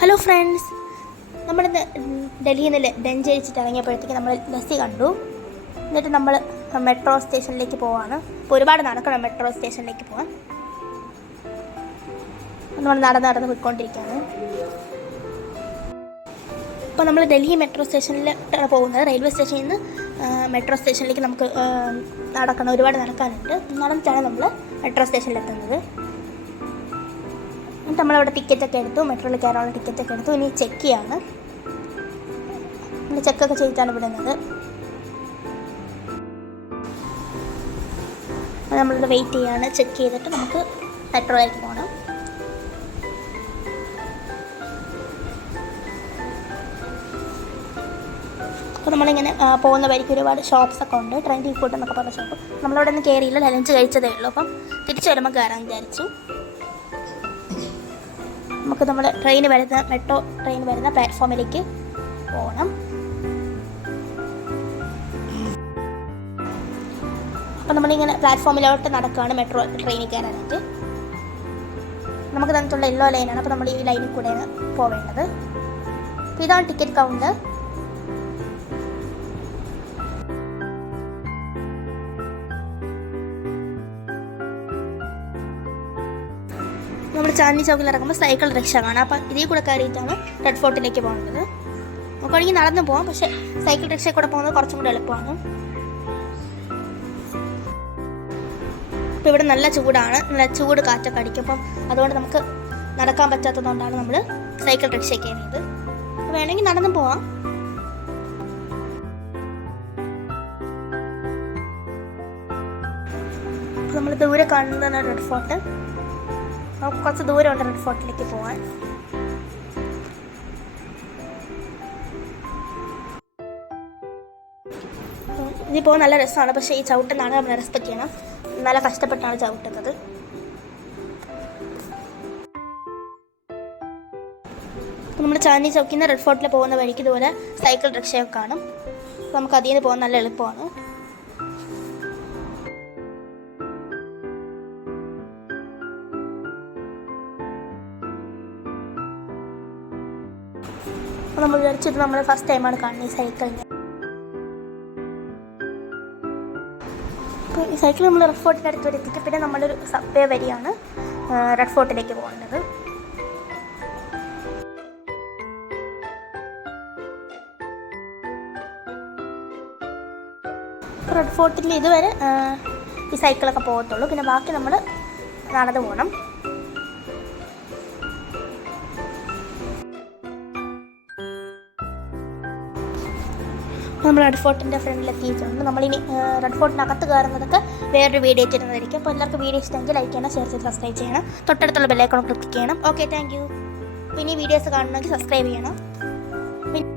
Hello friends നമ്മൾ ഡൽഹിയിൽ നിന്ന് ലഞ്ച് കഴിച്ചിട്ട് ഇറങ്ങിയപ്പോഴത്തേക്ക് നമ്മൾ ലസ്സി കണ്ടു. എന്നിട്ട് നമ്മൾ മെട്രോ സ്റ്റേഷനിലേക്ക് പോവാണ്. ഇപ്പോൾ ഒരുപാട് നടക്കണം മെട്രോ സ്റ്റേഷനിലേക്ക് പോകാൻ നമ്മൾ നടന്ന് നടന്ന് പോയിക്കൊണ്ടിരിക്കുകയാണ്. ഇപ്പോൾ നമ്മൾ ഡൽഹി മെട്രോ സ്റ്റേഷനിലാണ് പോകുന്നത്. റെയിൽവേ സ്റ്റേഷനിൽ നിന്ന് മെട്രോ സ്റ്റേഷനിലേക്ക് നമുക്ക് നടക്കണം. ഒരുപാട് നടക്കാനുണ്ട്. നടന്നിട്ടാണ് നമ്മൾ മെട്രോ സ്റ്റേഷനിൽ എത്തുന്നത്. എന്നിട്ട് നമ്മളവിടെ ടിക്കറ്റൊക്കെ എടുത്തു മെട്രോയിൽ കയറാനുള്ള ടിക്കറ്റൊക്കെ എടുത്തു. ഇനി ചെക്ക് ചെയ്യാണ്. നമ്മൾ ചെക്കൊക്കെ ചെയ്തിട്ടാണ് വിടുന്നത് നമ്മളിവിടെ വെയിറ്റ് ചെയ്യാണ്. ചെക്ക് ചെയ്തിട്ട് നമുക്ക് മെട്രോയിലേക്ക് പോകണം അപ്പോൾ നമ്മളിങ്ങനെ പോകുന്ന വഴിക്ക് ഒരുപാട് ഷോപ്പ്സ് ഒക്കെ ഉണ്ട്. ട്രെൻഡി ഫുഡ് എന്നൊക്കെ പറഞ്ഞ ഷോപ്പ് നമ്മളവിടെ നിന്ന് കയറിയില്ല ലഞ്ച് കഴിച്ചതേ ഉള്ളൂ. അപ്പം തിരിച്ചു വരുമ്പോൾ കയറാൻ വിചാരിച്ചു. നമുക്ക് നമ്മൾ ട്രെയിൻ വരുന്ന മെട്രോ ട്രെയിൻ വരുന്ന പ്ലാറ്റ്ഫോമിലേക്ക് പോകണം അപ്പം നമ്മളിങ്ങനെ പ്ലാറ്റ്ഫോമിലോട്ട് നടക്കുകയാണ് മെട്രോ ട്രെയിനിൽ കയറാനായിട്ട്. നമുക്ക് തന്നിട്ടുള്ള യെല്ലോ ലൈനാണ് അപ്പോൾ നമ്മൾ ഈ ലൈനിൽ കൂടെയാണ് പോവേണ്ടത്. അപ്പോൾ ഇതാണ് ടിക്കറ്റ് കൗണ്ടർ നമ്മൾ ചാന്ദി ചൗക്കിൽ ഇറങ്ങുമ്പോൾ സൈക്കിൾ റിക്ഷ കാണാം അപ്പം ഇതിൽ കൂടെ കയറിയിട്ടാണ് റെഡ് ഫോർട്ടിലേക്ക് പോകുന്നത്. നമുക്കാണെങ്കിൽ നടന്നു പോകാം പക്ഷേ സൈക്കിൾ റിക്ഷയിൽ കൂടെ പോകുന്നത് കുറച്ചും കൂടെ എളുപ്പമാണ്. ഇപ്പോൾ ഇവിടെ നല്ല ചൂടാണ്. നല്ല ചൂട് കാറ്റൊക്കെ അടിക്കും. അപ്പം അതുകൊണ്ട് നമുക്ക് നടക്കാൻ പറ്റാത്തതുകൊണ്ടാണ് നമ്മൾ സൈക്കിൾ റിക്ഷ കയറിയത്. അപ്പോൾ വേണമെങ്കിൽ നടന്നു പോവാം. നമ്മൾ ദൂരെ കാണുന്നതാണ് റെഡ് ഫോർട്ട് നമുക്ക് കുറച്ച് ദൂരമുണ്ട് റെഡ് ഫോർട്ടിലേക്ക് പോകാൻ ഇതിൽ നല്ല രസമാണ്. പക്ഷേ ഈ ചവിട്ടുന്നതാണ് നമ്മൾ റെസ്പെക്ട് ചെയ്യണം. നല്ല കഷ്ടപ്പെട്ടാണ് ചവിട്ടുന്നത്. നമ്മൾ ചാന്ദി ചൗക്കിൽ നിന്ന് റെഡ് ഫോർട്ടിൽ പോകുന്ന വഴിക്ക് ഇതുപോലെ സൈക്കിൾ റിക്ഷയൊക്കെ കാണും. നമുക്ക് അതിൽ നിന്ന് പോകാൻ നല്ല എളുപ്പമാണ്. അപ്പോൾ നമ്മൾ വിചാരിച്ചിട്ട് നമ്മൾ ഫസ്റ്റ് ടൈമാണ് കാണുന്നത് ഈ സൈക്കിളിന് ഈ സൈക്കിൾ നമ്മൾ റെഡ് ഫോർട്ടിന്റെ അടുത്ത് വരെ എത്തിക്കും പിന്നെ നമ്മളൊരു സബ്വേ വരിയാണ് റെഡ് ഫോർട്ടിലേക്ക് പോകുന്നത് റെഡ് ഫോർട്ടിൽ ഇതുവരെ ഈ സൈക്കിളൊക്കെ പോകത്തുള്ളൂ. പിന്നെ ബാക്കി നമ്മൾ നടന്നു പോകണം നമ്മൾ റെഡ് ഫോർട്ടിന്റെ ഫ്രണ്ടിൽ എത്തിയിട്ടുണ്ട് നമ്മളിനി റെഡ് ഫോർട്ടിനകത്ത് കയറുന്നതൊക്കെ വേറൊരു വീഡിയോ ചെയ്യുന്നതായിരിക്കും അപ്പോൾ എല്ലാവർക്കും വീഡിയോ ഇഷ്ടമെങ്കിൽ ലൈക്ക് ചെയ്യണം ഷെയർ ചെയ്ത് സബ്സ്ക്രൈബ് ചെയ്യണം. തൊട്ടടുത്തുള്ള ബെല്ലൈക്കോൺ ക്ലിക്ക് ചെയ്യണം. ഓക്കെ താങ്ക് യു പിന്നെ വീഡിയോസ് കാണണമെങ്കിൽ സബ്സ്ക്രൈബ് ചെയ്യണം.